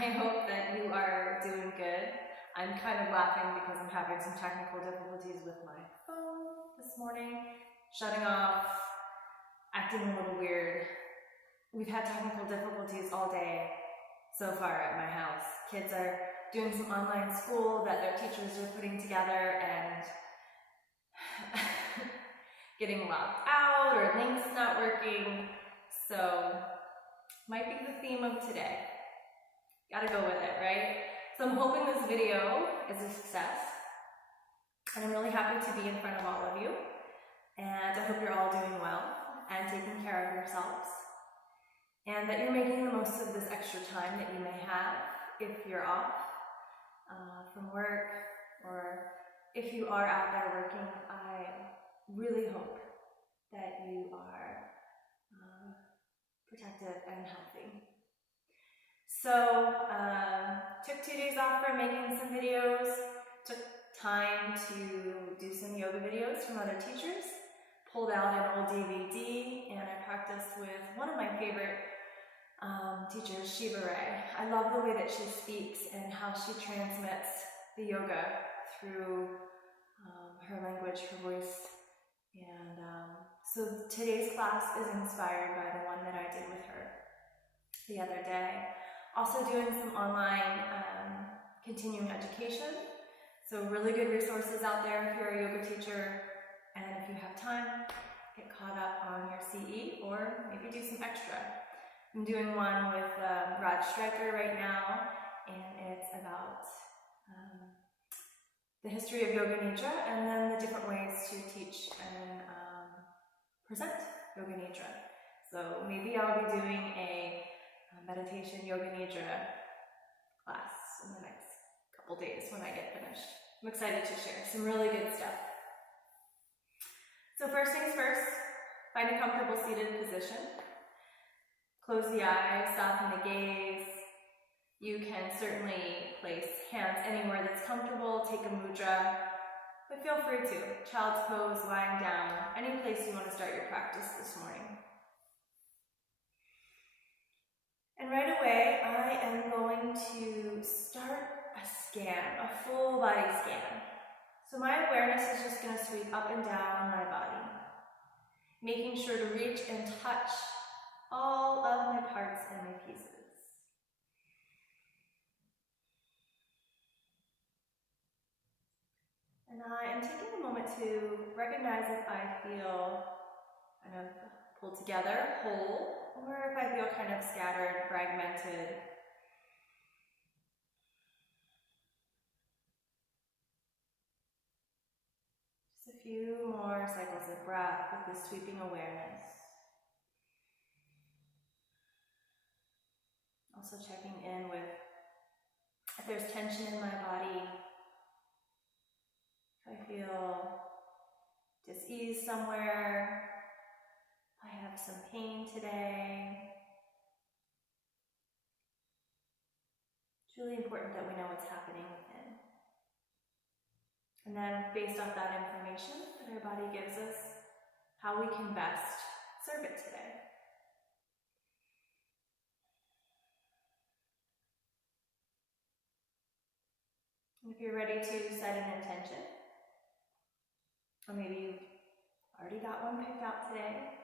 I hope that you are doing good. I'm kind of laughing because I'm having some technical difficulties with my phone this morning, shutting off, acting a little weird. We've had technical difficulties all day so far at my house. Kids are doing some online school that their teachers are putting together and getting locked out or links not working. So might be the theme of today. Gotta go with it, right? So I'm hoping this video is a success. And I'm really happy to be in front of all of you. And I hope you're all doing well and taking care of yourselves. And that you're making the most of this extra time that you may have if you're off from work, or if you are out there working. I really hope that you are protected and healthy. So, took 2 days off from making some videos, took time to do some yoga videos from other teachers, pulled out an old DVD, and I practiced with one of my favorite teachers, Shiva Rea. I love the way that she speaks and how she transmits the yoga through her language, her voice. And so today's class is inspired by the one that I did with her the other day. Also doing some online continuing education. So really good resources out there if you're a yoga teacher, and if you have time, get caught up on your CE or maybe do some extra. I'm doing one with Raj Stryker right now, and it's about the history of Yoga Nidra and then the different ways to teach and present Yoga Nidra. So maybe I'll be doing a meditation Yoga Nidra class in the next couple days when I get finished. I'm excited to share some really good stuff. So first things first, find a comfortable seated position. Close the eyes, soften the gaze. You can certainly place hands anywhere that's comfortable, take a mudra, but feel free to. Child's pose, lying down, any place you want to start your practice this morning. And right away, I am going to start a scan, a full body scan. So my awareness is just going to sweep up and down my body, making sure to reach and touch all of my parts and my pieces. And I am taking a moment to recognize if I feel kind of pulled together, whole, or if I feel kind of scattered, fragmented. Just a few more cycles of breath with this sweeping awareness. Also checking in with if there's tension in my body, if I feel dis-ease somewhere, if I have some pain today. It's really important that we know what's happening within. And then based off that information that our body gives us, how we can best serve it today. And if you're ready to set an intention, or maybe you've already got one picked out today,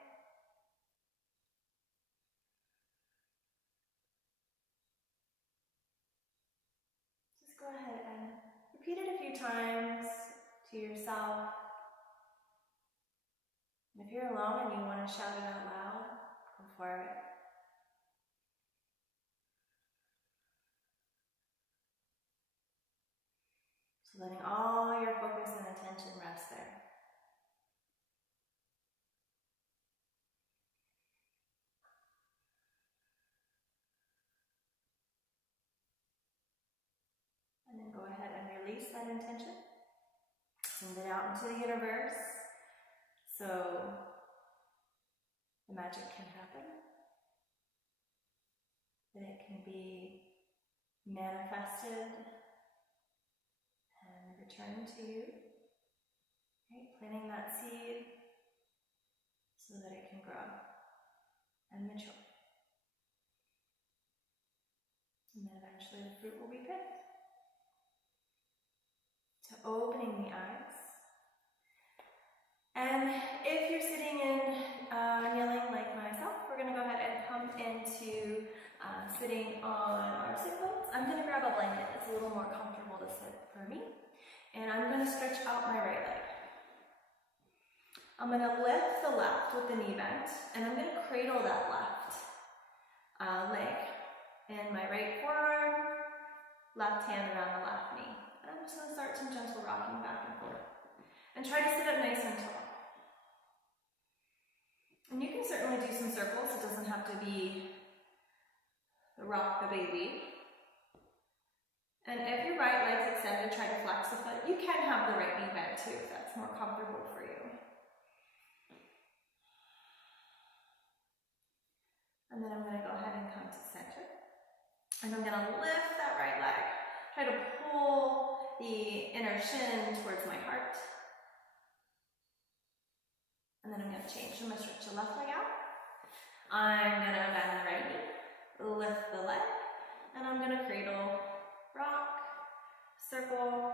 just go ahead and repeat it a few times to yourself. And if you're alone and you want to shout it out loud, go for it. So letting all your focus and attention rest there. And then go ahead and release that intention. Send it out into the universe so the magic can happen. That it can be manifested and return to you. Right? Planting that seed so that it can grow and mature. And then eventually Eventually the fruit will be picked. To opening the eyes. And if you're sitting in kneeling like myself, we're going to go ahead and come into sitting on our sit bones. I'm going to grab a blanket. It's a little more comfortable to sit for me. And I'm going to stretch out my right leg. I'm going to lift the left with the knee bent, and I'm going to cradle that left leg in my right forearm, left hand around the left knee. And I'm just going to start some gentle rocking back and forth. And try to sit up nice and tall. And you can certainly do some circles. It doesn't have to be the rock the baby. And if your right leg's extended, try to flex the foot. You can have the right knee bent too, if that's more comfortable for you. And then I'm going to go ahead and come to center. And I'm going to lift that right leg. Try to pull the inner shin towards my heart. And then I'm going to change. I'm going to stretch the left leg out. I'm going to bend the right knee, lift the leg, and I'm going to cradle, rock, circle.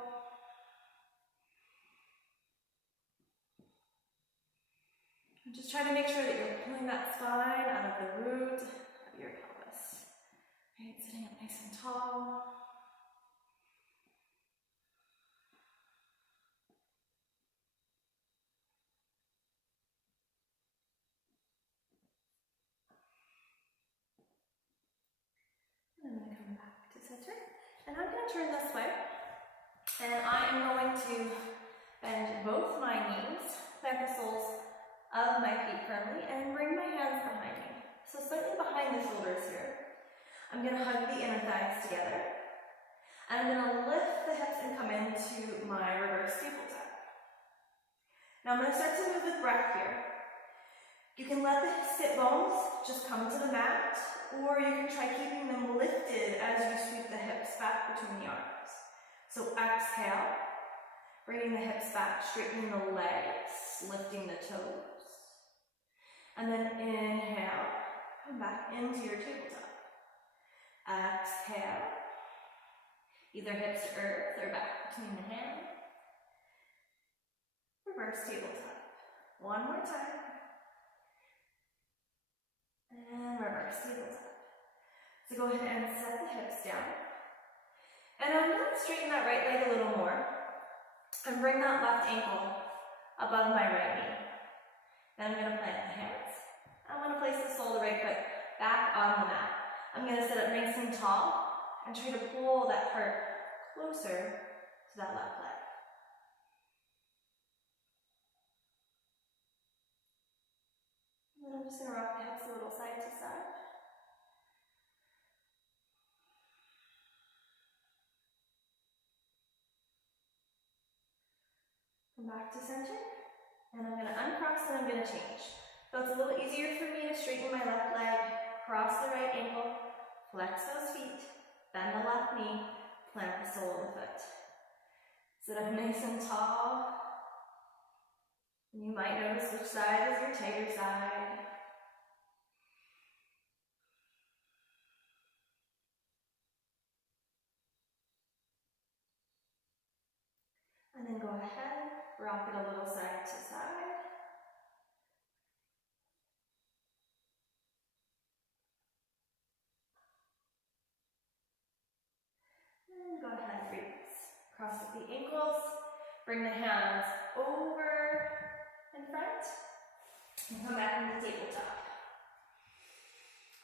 And just try to make sure that you're pulling that spine out of the root of your pelvis. Right, sitting up nice and tall. I'm going to come back to center, and I'm going to turn this way, and I am going to bend both my knees, plant the soles of my feet firmly, and bring my hands behind me. So slightly behind the shoulders here. I'm going to hug the inner thighs together, and I'm going to lift the hips and come into my reverse tabletop. Now I'm going to start to move with breath here. You can let the sit bones just come to the mat, or you can try keeping them lifted as you sweep the hips back between the arms. So exhale, bringing the hips back, straightening the legs, lifting the toes. And then inhale, come back into your tabletop. Exhale, either hips to earth or back between the hands. Reverse tabletop. One more time. And reverse tabletop. So go ahead and set the hips down. And I'm going to straighten that right leg a little more. And bring that left ankle above my right knee. Then I'm going to plant the hands. I'm going to place the sole of the right foot back on the mat. I'm going to sit up nice and tall and try to pull that heart closer to that left leg. And then I'm just going to rock the hips a little side to side. Come back to center. And I'm going to uncross and I'm going to change. So it's a little easier for me to straighten my left leg, cross the right ankle, flex those feet, bend the left knee, plant the sole of the foot. Sit up nice and tall. You might notice which side is your tighter side. And then go ahead, rock it a little side to side. And go ahead, release. Cross up the ankles, bring the hands over in front, and come back into tabletop.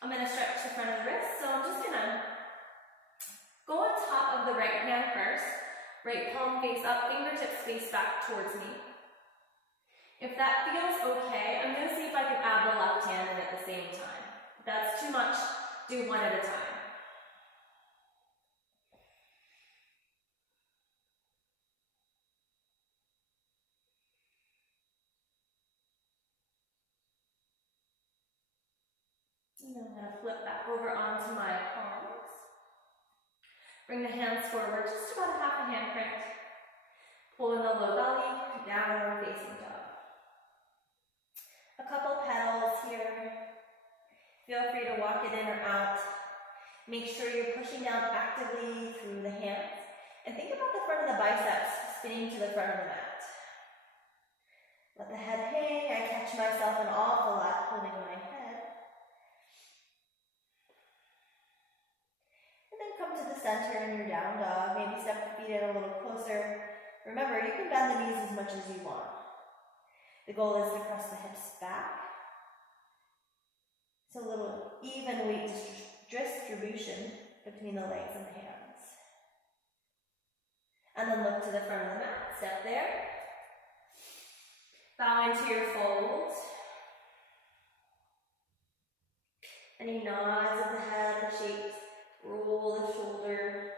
I'm going to stretch the front of the wrist, so I'm just going to go on top of the right hand first. Right palm face up, fingertips face back towards me. If that feels okay, I'm going to see if I can add the left hand in at the same time. If that's too much, do one at a time. And then I'm going to flip back over onto my palms. Bring the hands forward, just about a half a handprint. Pull in the low belly, downward facing dog. A couple petals here. Feel free to walk it in or out. Make sure you're pushing down actively through the hands. And think about the front of the biceps spinning to the front of the mat. Let the head hang. I catch myself an awful lot holding my head. And then come to the center in your down dog. Maybe step the feet in a little closer. Remember, you can bend the knees as much as you want. The goal is to press the hips back. So a little even weight distribution between the legs and the hands. And then look to the front of the mat. Step there. Bow into your fold. Any nods of the head, shapes, roll the shoulder.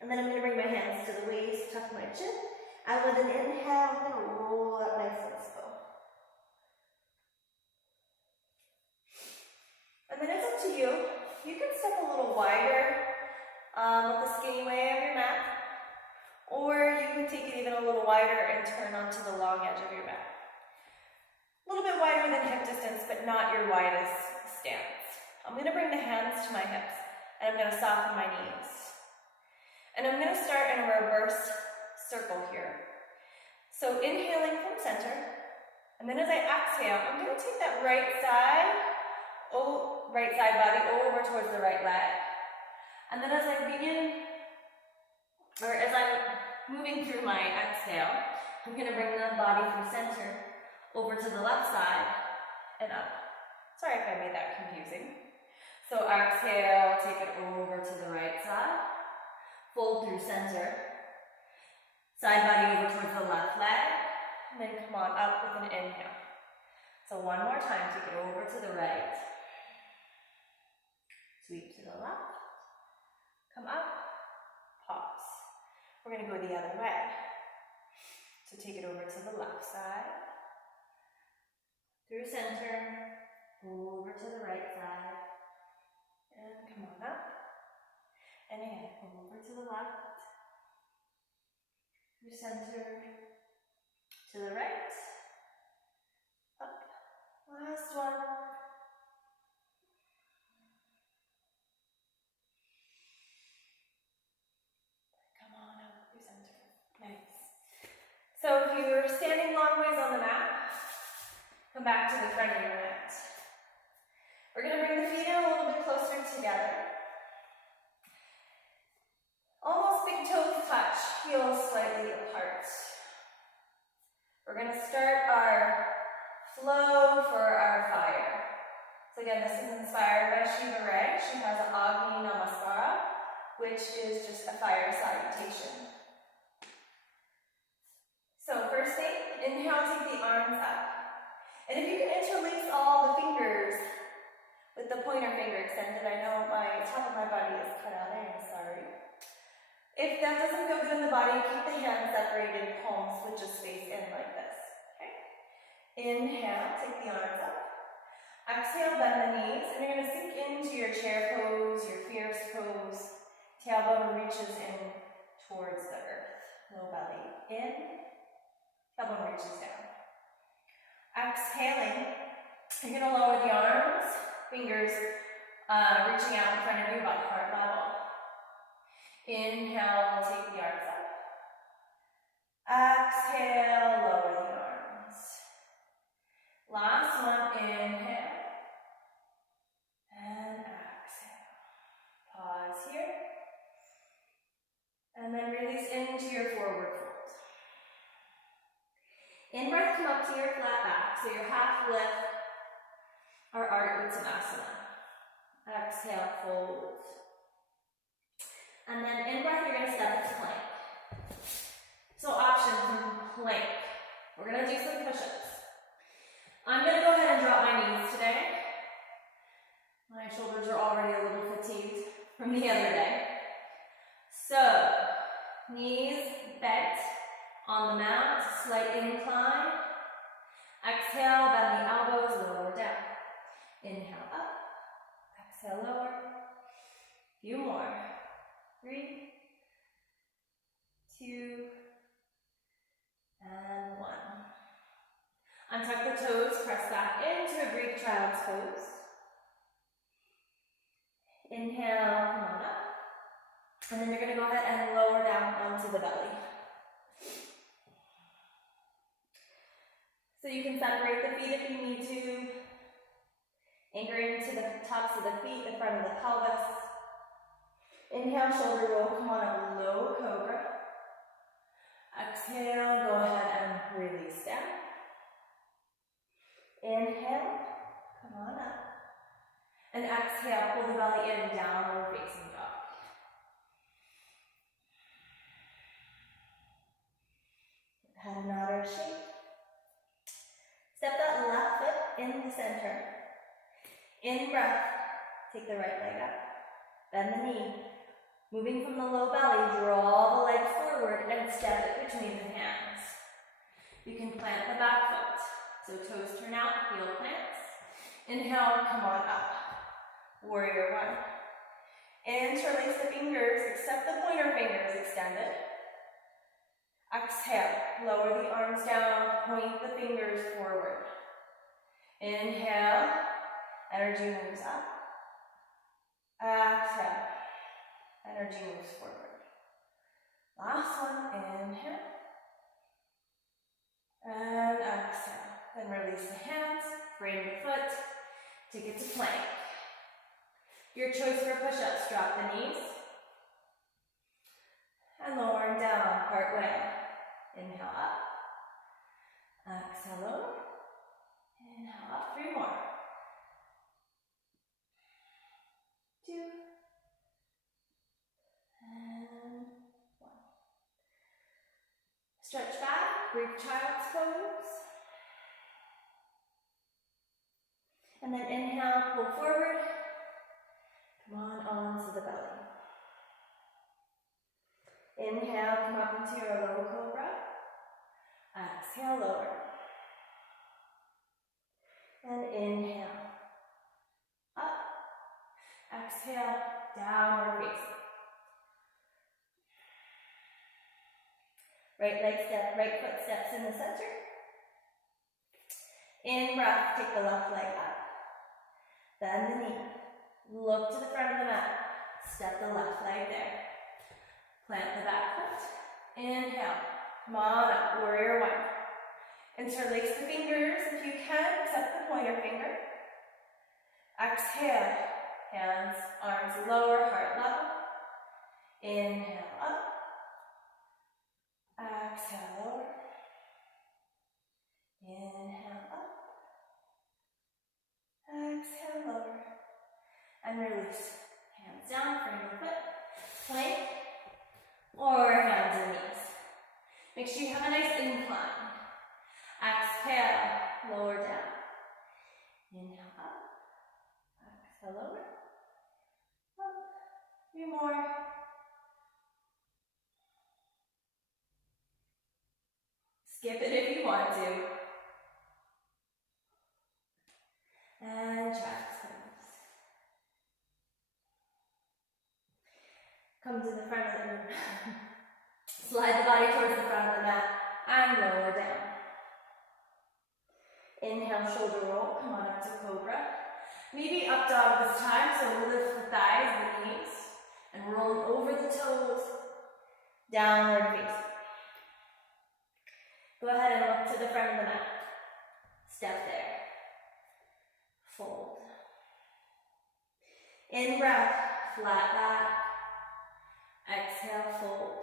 And then I'm going to bring my hands to the waist, tuck my chin. And with an inhale, I'm going to roll up nice and slow. And then it's up to you. You can step a little wider with the skinny way of your mat. Or you can take it even a little wider and turn onto the long edge of your mat. A little bit wider than hip distance, but not your widest stance. I'm going to bring the hands to my hips, and I'm going to soften my knees. And I'm going to start in a reverse circle here. So inhaling from center, and then as I exhale, I'm going to take that right side body over towards the right leg. And then as I'm moving through my exhale, I'm going to bring the body from center over to the left side and up. Sorry if I made that confusing. So exhale, take it over to the right side, fold through center, side body over towards the left leg, and then come on up with an inhale. So one more time, take it over to the right, sweep to the left, come up, pause. We're going to go the other way. So take it over to the left side, through center, over to the right side, and come on up. And again, over to the left, through center, to the right, up. Last one. Come on up through center. Nice. So if you're standing long ways on the mat, come back to the front of your mat. We're going to bring the feet in a little bit closer together. Almost big toes touch, heels slightly apart. We're going to start our flow for our fire. So again, this is inspired by Shiva Rea. She has an Agni Namaskara, which is just a fire salutation. So first thing, inhale, take the arms up. And if you can interlace all the fingers with the pointer finger extended, I know my top of my body is cut out, I am sorry. If that doesn't feel good in the body, keep the hands separated, palms would just face in like this. Okay? Inhale, take the arms up. Exhale, bend the knees, and you're going to sink into your chair pose, your fierce pose. Tailbone reaches in towards the earth. Low belly in, tailbone reaches down. Exhaling, you're going to lower the arms, fingers reaching out in front of you about heart level. Inhale, take the arms up. Exhale, lower the arms. Last one, inhale. And exhale. Pause here. And then release into your forward fold. In breath, come up to your flat back. So your half lift or Ardha Uttanasana. Exhale, fold. And then in breath, you're going to step into plank. So option from plank. We're going to do some push-ups. I'm going to go ahead and drop my knees today. My shoulders are already a little fatigued from the other day. So, knees bent on the mat, slight incline. Exhale, bend the elbows, lower down. Inhale up, exhale lower. Few more. 3, 2, and 1. Untuck the the toes, press back into a Greek child's pose. Inhale, come on up. And then you're going to go ahead and lower down onto the belly. So you can separate the feet if you need to. Anchor into the tops of the feet, the front of the pelvis. Inhale, shoulder roll, come on up, low cobra. Exhale, go ahead and release down. Inhale, come on up. And exhale, pull the belly in, downward facing dog. Head and otter shape. Step that left foot in the center. In breath, take the right leg up. Bend the knee. Moving from the low belly, draw the leg forward and step it between the hands. You can plant the back foot. So toes turn out, heel plants. Inhale, come on up. Warrior one. Interlace the fingers, except the pointer fingers extended. Exhale, lower the arms down, point the fingers forward. Inhale, energy moves up. Exhale, energy moves forward. Last one, inhale. And exhale. Then release the hands, frame the foot, take it to plank. Your choice for push-ups, drop the knees. And lower and down, part way. Inhale up. Exhale lower. Inhale up, 3 more. 2. And 1. Stretch back, Greek child's pose. And then inhale, pull forward. Come on onto the belly. Inhale, come up into your low cobra. Exhale, lower. And inhale. Up. Exhale, downward facing. Right leg step, right foot steps in the center. In breath, take the left leg up. Bend the knee. Look to the front of the mat. Step the left leg there. Plant the back foot. Inhale. Come on up, warrior one. Interlace the fingers if you can, except the pointer finger. Exhale. Hands, arms lower, heart level. Inhale up. Exhale lower. Inhale up. Exhale lower. And release. Hands down, frame the foot. Plank. Or hands and knees. Make sure you have a nice incline. Exhale, lower down. Inhale up. Exhale, lower. Up. 3 more. Skip it if you want to. And child's pose. Come to the front of the room. Slide the body towards the front of the mat and lower down. Inhale, shoulder roll. Come on up to cobra. Maybe up dog this time, so lift the thighs, the knees, and roll over the toes, downward facing. Go ahead and look to the front of the mat. Step there. Fold. In breath, flat back. Exhale, fold.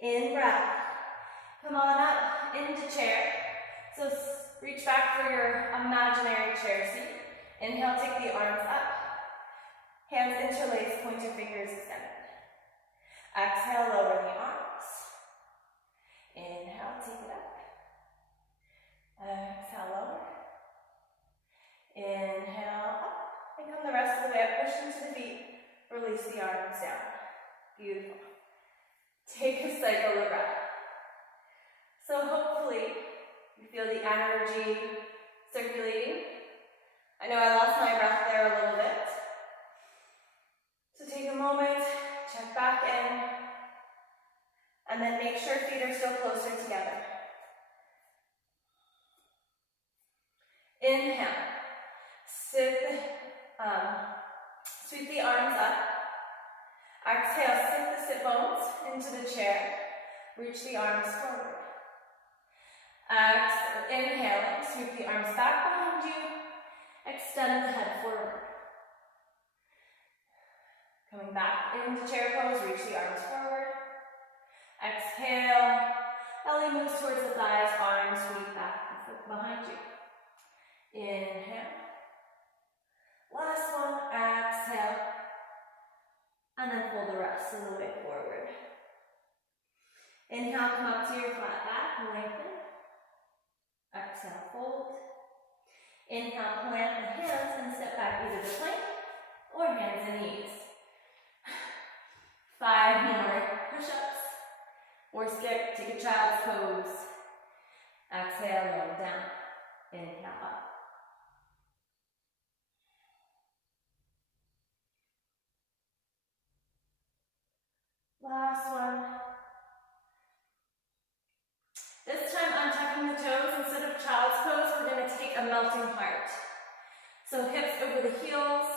In breath. Come on up into chair. So reach back for your imaginary chair seat. Inhale, take the arms up. Hands interlace, point your fingers extended. Exhale, lower the arms. Inhale, take it up. Exhale, lower. Inhale, up. And come the rest of the way up. Push into the feet. Release the arms down. Beautiful. Take a cycle of breath. So hopefully you feel the energy circulating. I know I lost my breath there a little bit. So take a moment, check back in, and then make sure feet are still closer together. Sweep the arms up. Exhale, sink the sit bones into the chair. Reach the arms forward. Inhale, sweep the arms back behind you. Extend the head forward. Coming back into chair pose, reach the arms forward. Exhale, belly moves towards the thighs, arms sweep back behind you. Inhale. Last one, exhale. And then pull the rest of the way forward. Inhale, come up to your flat back, lengthen. Exhale, fold. Inhale, plant the hands and step back either to plank or hands and knees. 5 more push-ups or skip, take a child's pose. Exhale, lower down. Inhale, up. Last one. This time untucking the toes. Instead of child's pose, we're going to take a melting heart. So hips over the heels.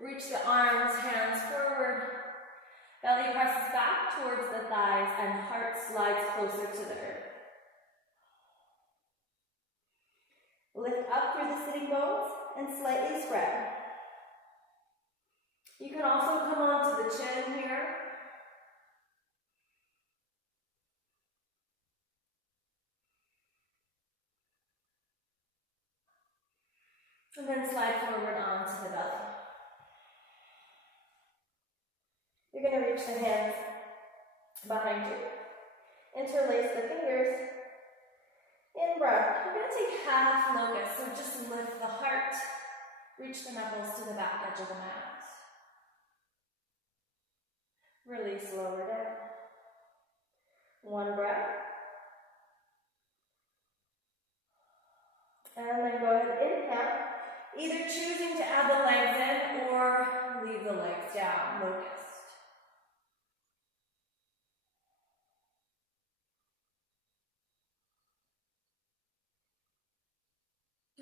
Reach the arms, hands forward. Belly presses back towards the thighs and heart slides closer to the earth. Lift up through the sitting bones and slightly spread. You can also come onto the chin here. And then slide forward onto the belly. You're going to reach the hands behind you. Interlace the fingers. In breath, you're going to take half locust, so just lift the heart. Reach the knuckles to the back edge of the mat. Release, lower down. One breath. And then go ahead, inhale. Either choosing to add the legs in or leave the legs down, locust.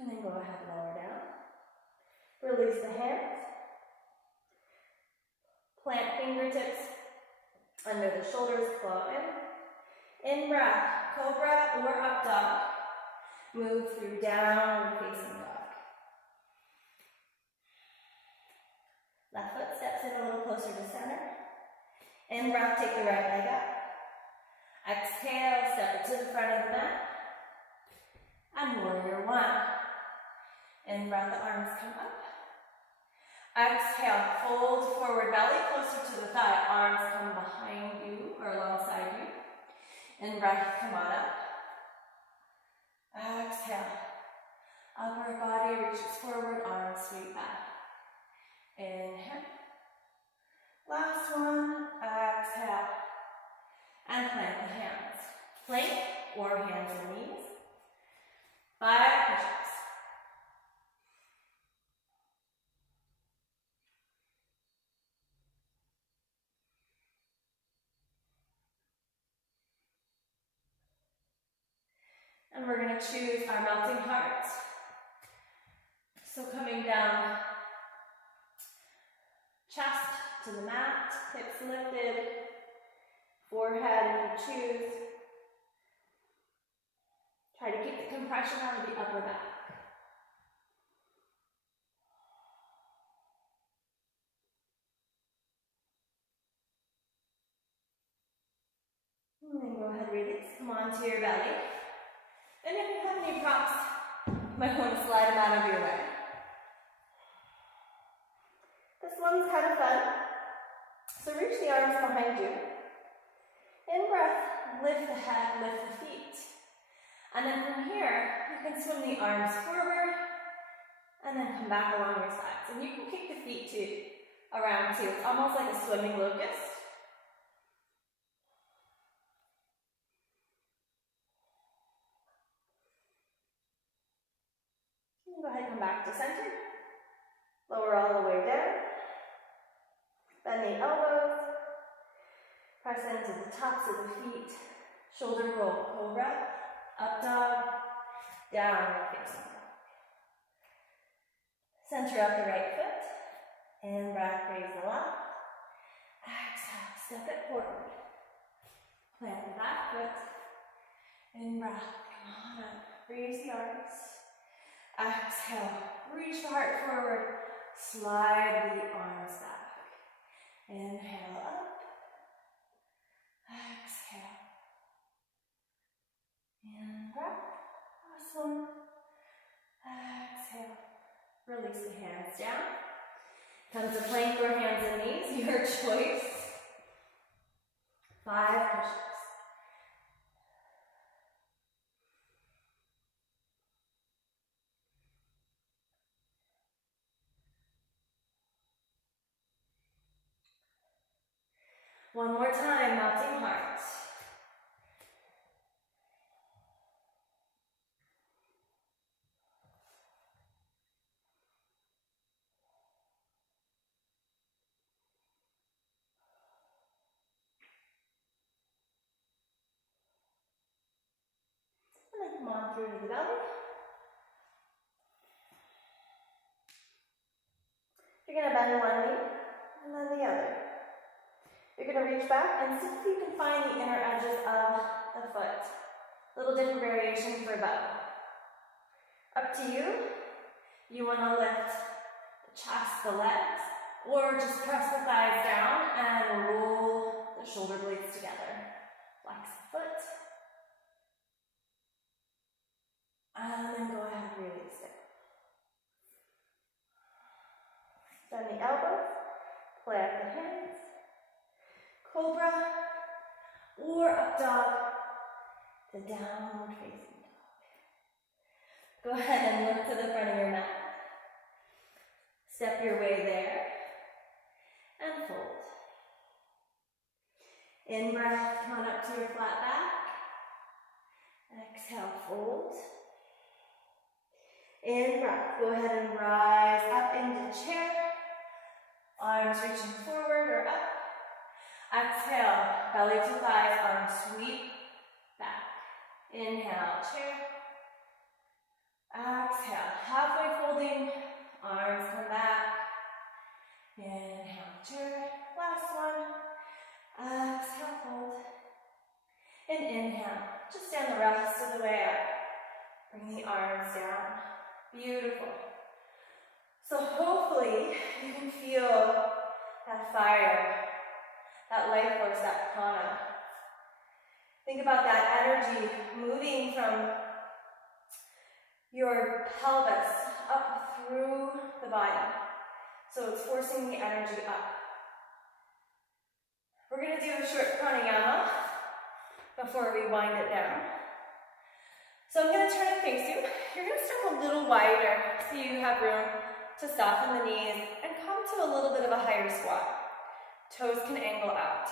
And then go ahead, lower down. Release the hands. Plant fingertips under the shoulders, claw in. In breath, cobra or up dog. Move through downward facing dog. Left foot steps in a little closer to center. In breath, take the right leg up. Exhale, step it to the front of the mat. And warrior one. In breath, the arms come up. Exhale, fold forward, belly closer to the thigh. Arms come behind you or alongside you. In breath, come on up. Exhale. Upper body reaches forward, arms sweep back. Inhale. Last one. Exhale. And plant the hands. Plank or hands and knees. 5 push-ups. And we're going to choose our melting heart. So coming down, chest to the mat, hips lifted, forehead if you choose. Try to keep the compression out of the upper back. And then go ahead, release. Come onto your belly. And if you have any props, you might want to slide them out of your way. This one's kind of fun. So reach the arms behind you. In breath, lift the head, lift the feet. And then from here, you can swim the arms forward and then come back along your sides. And you can kick the feet around too. It's almost like a swimming locust. Go ahead, come back to center. Lower all the way down. Bend the elbows. Press into the tops of the feet. Shoulder roll, cobra. Up dog. Downward facing dog. Center up the right foot. In breath, raise the left. Exhale, step it forward. Plant the back foot. In breath, come on up. Raise the arms. Exhale, reach the heart forward. Slide the arms back. Inhale up. Exhale. In breath. Last one. Exhale. Release the hands down. Come to plank or hands and knees, your choice. 5 push-ups. One more time, melting heart. And then come on through to the belly. You're going to bend one knee and then the other. You're going to reach back and see if you can find the inner edges of the foot. A little different variation for both. Up to you. You want to lift the chest, the legs, or just press the thighs down and roll the shoulder blades together. Flex the foot. And then go ahead and release it. Bend the elbows, plant the hands, cobra, or up dog, the downward facing dog. Go ahead and look to the front of your mat. Step your way there, and fold. In breath, come on up to your flat back. Exhale, fold. In breath, go ahead and rise up into chair. Arms reaching forward or up. Exhale, belly to thighs, arms sweep back. Inhale, chair. Exhale, halfway folding, arms come back. Inhale, chair. Last one. Exhale, fold. And inhale, just stand the rest of the way up. Bring the arms down. Beautiful. So hopefully you can feel that fire, that life force, that prana. Think about that energy moving from your pelvis up through the body. So it's forcing the energy up. We're going to do a short pranayama before we wind it down. So I'm going to turn and face you. You're going to step a little wider so you have room to soften the knees and come to a little bit of a higher squat. Toes can angle out.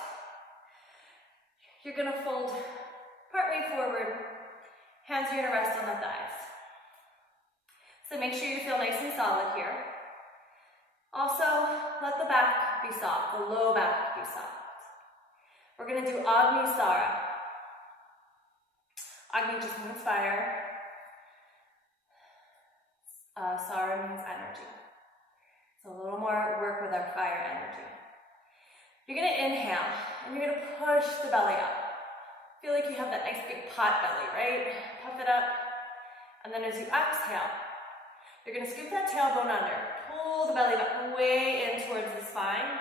You're going to fold partway forward. Hands are going to rest on the thighs. So make sure you feel nice and solid here. Also, let the back be soft, the low back be soft. We're going to do Agni Sara. Agni just means fire. Sara means energy. So a little more work with our fire energy. You're going to inhale, and you're going to push the belly up. Feel like you have that nice big pot belly, right? Puff it up. And then as you exhale, you're going to scoop that tailbone under. Pull the belly back way in towards the spine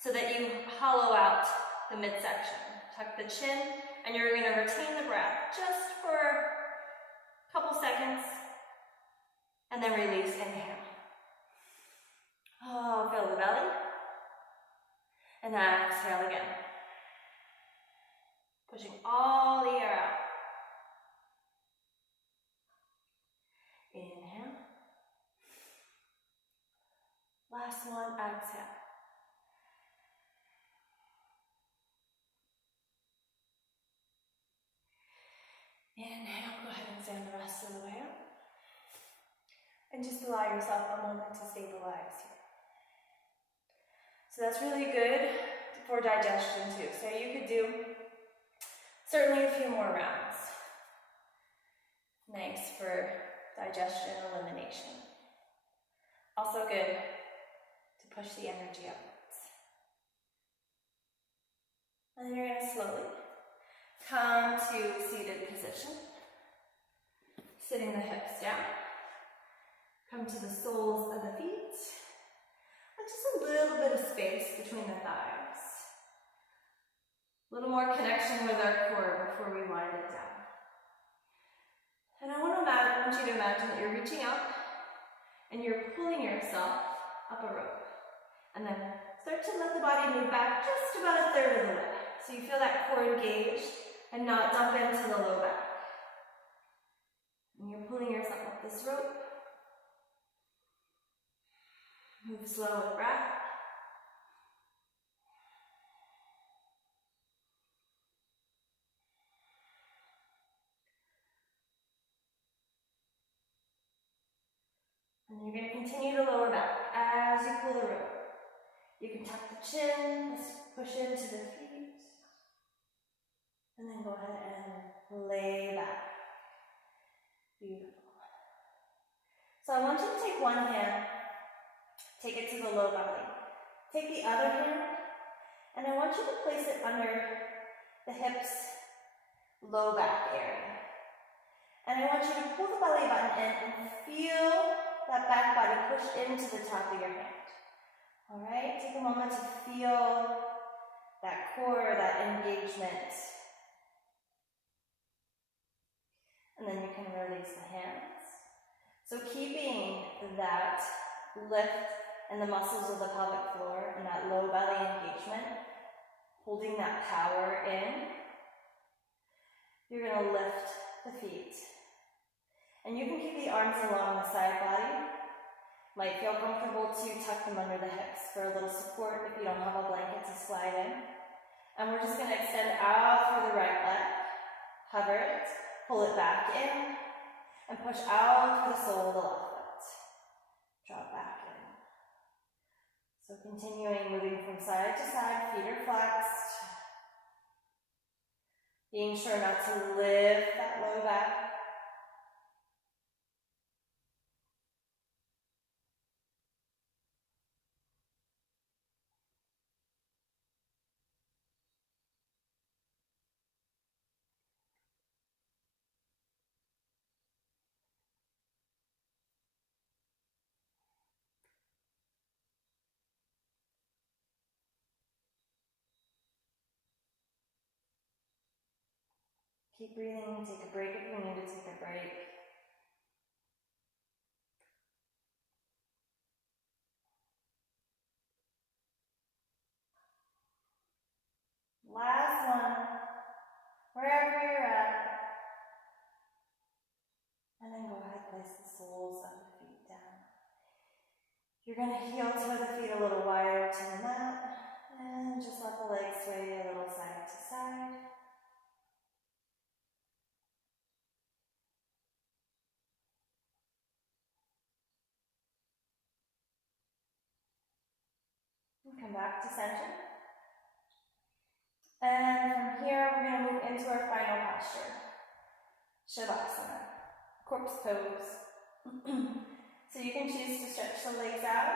so that you hollow out the midsection. Tuck the chin, and you're going to retain the breath just for a couple seconds, and then release, inhale. Oh, fill the belly, and then exhale again. Pushing all the air out. Inhale. Last one, exhale. Inhale, go ahead and stand the rest of the way up. And just allow yourself a moment to stabilize here. So that's really good for digestion too. So you could do certainly a few more rounds. Nice for digestion elimination. so good to push the energy upwards. And then you're going to slowly come to seated position. Sitting the hips down. Come to the soles of the feet. And just a little bit of space between the thighs. A little more connection with our core before we wind it down. And I want you to imagine that you're reaching up and you're pulling yourself up a rope. And then start to let the body move back just about a third of the way. So you feel that core engaged and not dump into the low back. And you're pulling yourself up this rope. Move slow with breath. And you're going to continue to lower back as you pull the rope. You can tuck the chin, push into the feet, and then go ahead and lay back. Beautiful. So I want you to take one hand, take it to the low belly. Take the other hand, and I want you to place it under the hips, low back area. And I want you to pull the belly button in and feel that back body push into the top of your hand. All right, take a moment to feel that core, that engagement. And then you can release the hands. So keeping that lift in the muscles of the pelvic floor and that low belly engagement, holding that power in, you're going to lift the feet. And you can keep the arms along the side body. Might feel comfortable to tuck them under the hips for a little support if you don't have a blanket to slide in. And we're just going to extend out through the right leg, hover it, pull it back in, and push out through the sole of the left foot. Drop back in. So continuing moving from side to side, feet are flexed. Being sure not to lift that low back. Keep breathing, take a break if you need to take a break. Last one, wherever you're at. And then go ahead, place the soles of the feet down. You're going to heel toe the feet a little wider to the mat, and just let the legs sway a little side to side. Come back to center. And from here, we're going to move into our final posture. Shavasana, corpse pose. So you can choose to stretch the legs out.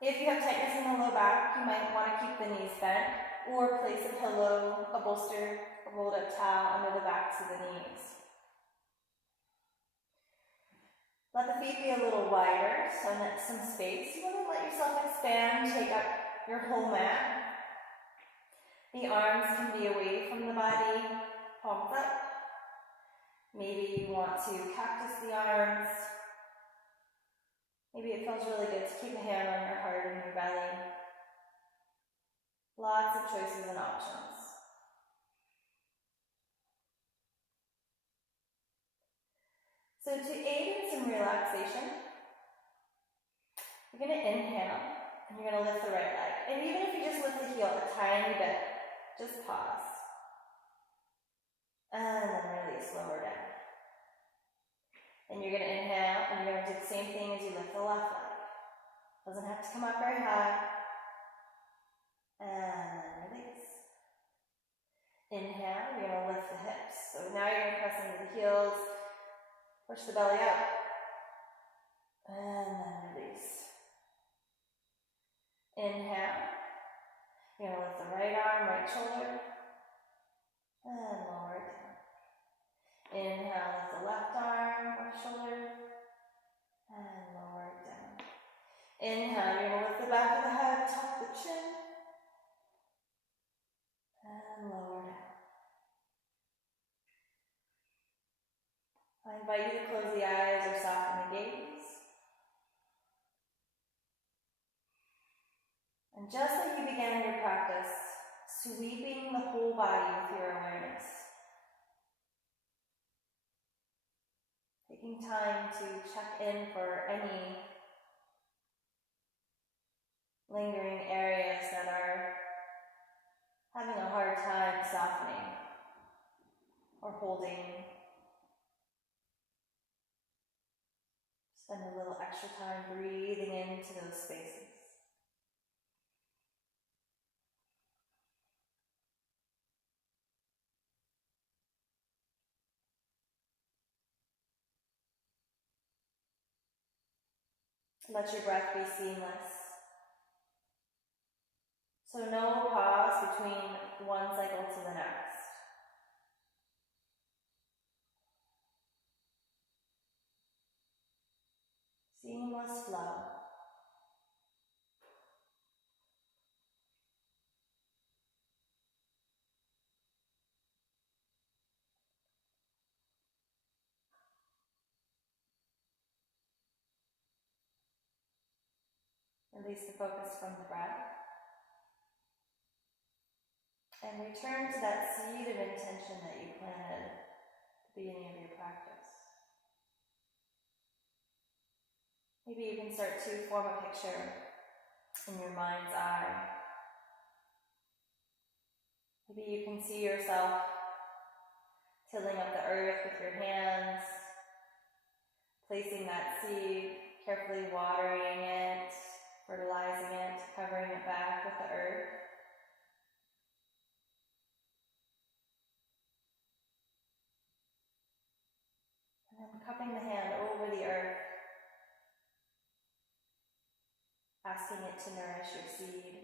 If you have tightness in the low back, you might want to keep the knees bent or place a pillow, a bolster, a rolled up towel under the backs of the knees. Let the feet be a little wider, so that's some space. You want to let yourself expand, take up your whole mat. The arms can be away from the body, palms up. Maybe you want to cactus the arms. Maybe it feels really good to keep a hand on your heart and your belly. Lots of choices and options. So to aid in some relaxation, you're going to inhale and you're going to lift the right leg. And even if you just lift the heel a tiny bit, just pause. And then release, lower down. And you're going to inhale and you're going to do the same thing as you lift the left leg. Doesn't have to come up very high. And then release. Inhale, you're going to lift the hips. So now you're going to press into the heels. Push the belly up, and then release. right shoulder and lower it down. Inhale, lift the left arm, left shoulder, and lower it down. Inhale, you're going to lift the back of the head, tuck the chin, and lower down. I invite you to close the eyes or soften the gaze. And just like you began your practice, sweeping the whole body with your awareness. Taking time to check in for any lingering areas that are having a hard time softening or holding. Spend a little extra time breathing into those spaces. Let your breath be seamless. So no pause between one cycle to the next. Seamless flow. Release the focus from the breath. And return to that seed of intention that you planted at the beginning of your practice. Maybe you can start to form a picture in your mind's eye. Maybe you can see yourself tilling up the earth with your hands, placing that seed, carefully watering it, fertilizing it, covering it back with the earth. And then cupping the hand over the earth, asking it to nourish your seed.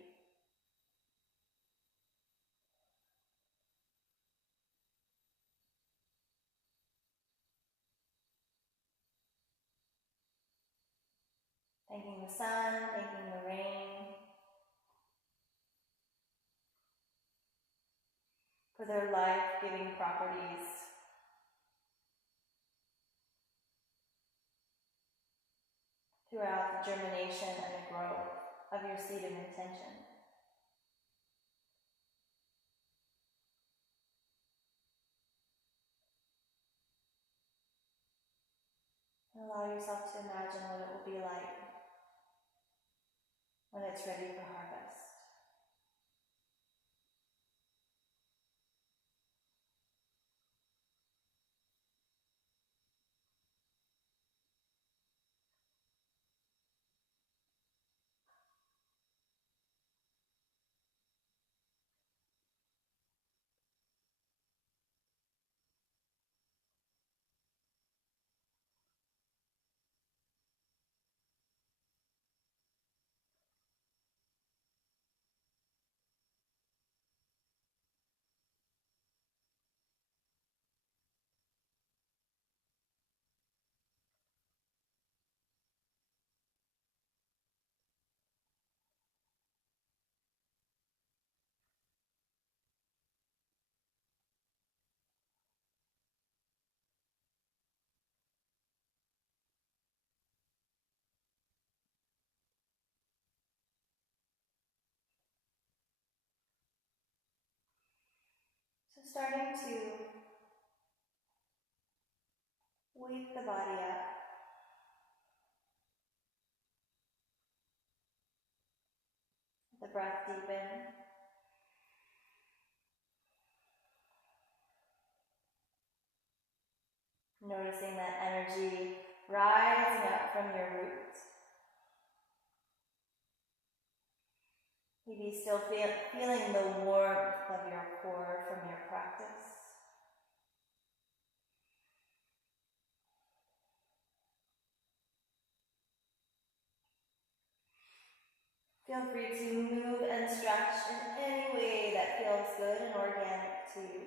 Thanking the sun, thanking the rain for their life-giving properties. Throughout the germination and the growth of your seed of intention. And allow yourself to imagine what it will be like when it's ready for harvest. So starting to wake the body up. The breath deepen. Noticing that energy rising up from your roots. Maybe still feeling the warmth of your core from your practice. Feel free to move and stretch in any way that that feels good and organic to you.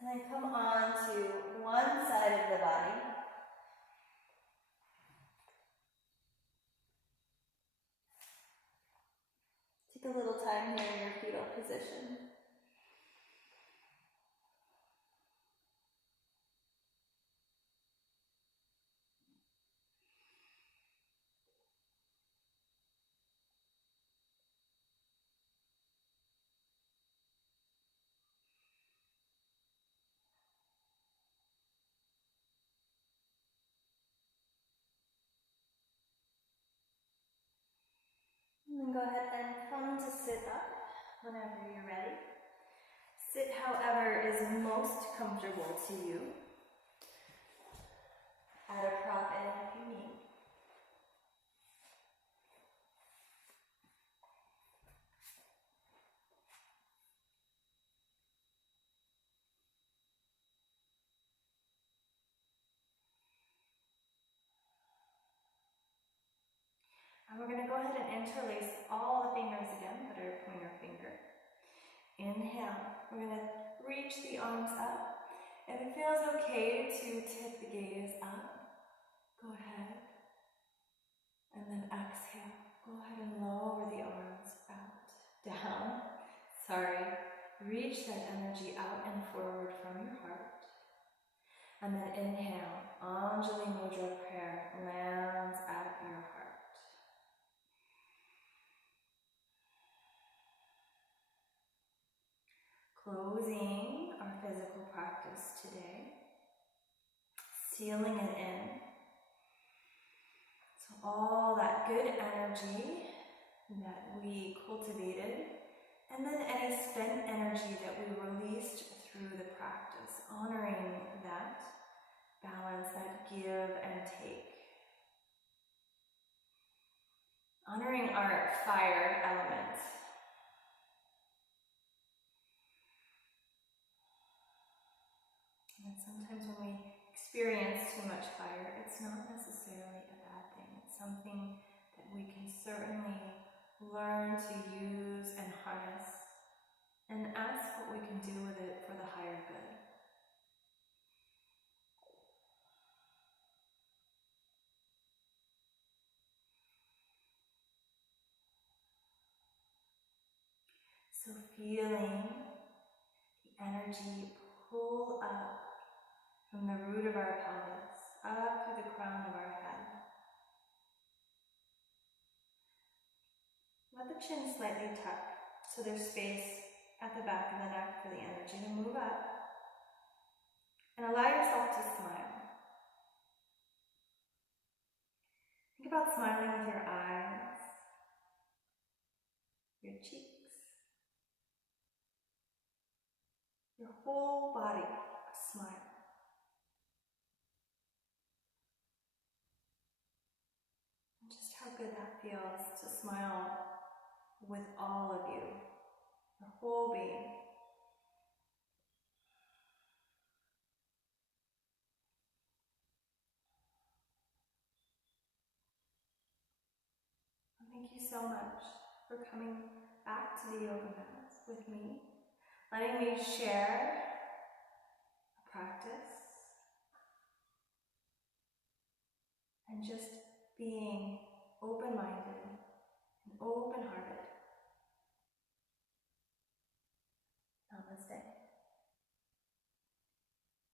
And then come on to one side of the body. Take a little time here in your fetal position. And then go ahead and come to sit up whenever you're ready. Sit however is most comfortable to you. Add a prop in if you need. And we're going to go ahead and interlace all the fingers again, but our pointer finger. Inhale. We're going to reach the arms up. If it feels okay to tip the gaze up, go ahead. And then exhale. Go ahead and lower the arms out, down. Sorry. Reach that energy out and forward from your heart. And then inhale. Anjali Mudra prayer lands at your heart. Closing our physical practice today, sealing it in. So all that good energy that we cultivated, and then any spent energy that we released through the practice, honoring that balance, that give and take. Honoring our fire element. And sometimes when we experience too much fire, it's not necessarily a bad thing. It's something that we can certainly learn to use and harness and ask what we can do with it for the higher good. So feeling the energy pull up from the root of our pelvis, up through the crown of our head. Let the chin slightly tuck so there's space at the back of the neck for the energy to move up. And allow yourself to smile. Think about smiling with your eyes, your cheeks, your whole body, a smile. And just how good that feels to smile with all of you, your whole being. Thank you so much for coming back to the yoga mat with me, letting me share a practice, and just being open-minded